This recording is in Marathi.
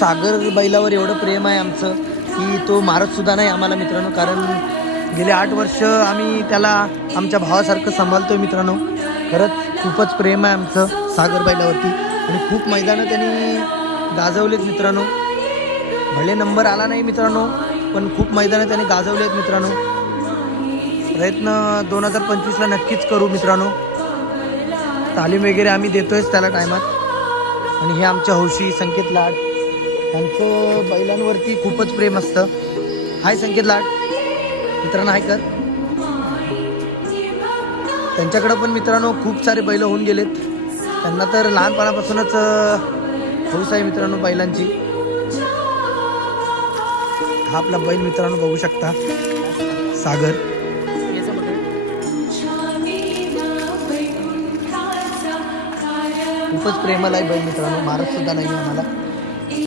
सागर बैलावर एवढं प्रेम आहे आमचं की तो मारत सुद्धा नाही आम्हाला मित्रांनो. कारण गेले 8 वर्ष आम्ही त्याला आमच्या भावासारखं सांभाळतोय मित्रांनो. खरंच खूपच प्रेम आहे आमचं सागर बैलावरती आणि खूप मैदानं त्यांनी गाजवलेत मित्रांनो. भले नंबर आला नाही मित्रांनो, पण खूप मैदानं त्यांनी गाजवलेत मित्रांनो. प्रयत्न 2025ला नक्कीच करू मित्रांनो. तालीम वगैरे आम्ही देतोयच त्याला टायमात. आणि हे आमच्या हौशी संकेत लाड, त्यांचं बैलांवरती खूपच प्रेम असतं. हाय संकेत लाड मित्रांनो, हाय कर. त्यांच्याकडं पण मित्रांनो खूप सारे बैल होऊन गेलेत. त्यांना तर लहानपणापासूनच हौस आहे मित्रांनो बैलांची. हा आपला बैल मित्रांनो बघू शकता, सागर. खूपच प्रेमळ आहे बैल मित्रांनो, मारत सुद्धा नाही आम्हाला.